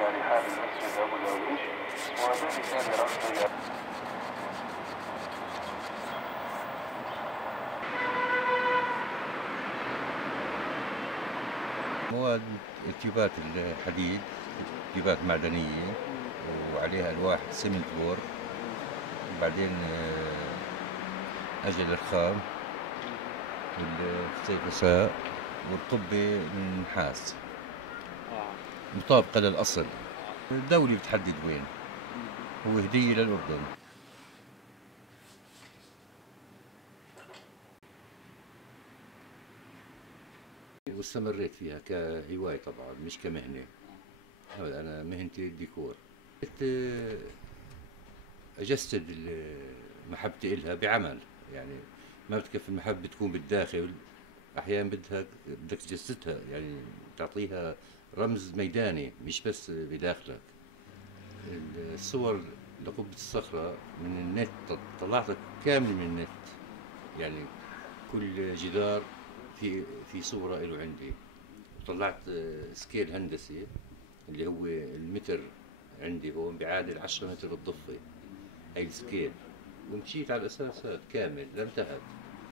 رحال المسجد أبو داويش وذلك لرصد مواد تيوبات الحديد، تيوبات معدنية وعليها ألواح سيمنت بور، وبعدين أجل الرخام والفسيفساء والقبة من نحاس مطابقة للأصل. الدولة بتحدد وين، هو هدية للأردن. واستمريت فيها كهواية طبعا مش كمهنة. أنا مهنتي الديكور. أجسد محبتي إلها بعمل، يعني ما بتكفي المحبة تكون بالداخل، أحيانا بدك تجسدها، يعني تعطيها رمز ميداني مش بس بداخلك. الصور لقبة الصخرة من النت طلعتها كامل من النت، يعني كل جدار في صورة له عندي. طلعت سكيل هندسي اللي هو المتر عندي هون بيعادل 10 متر بالضفة، هي السكيل، ومشيت على الأساس هذا كامل لانتهت.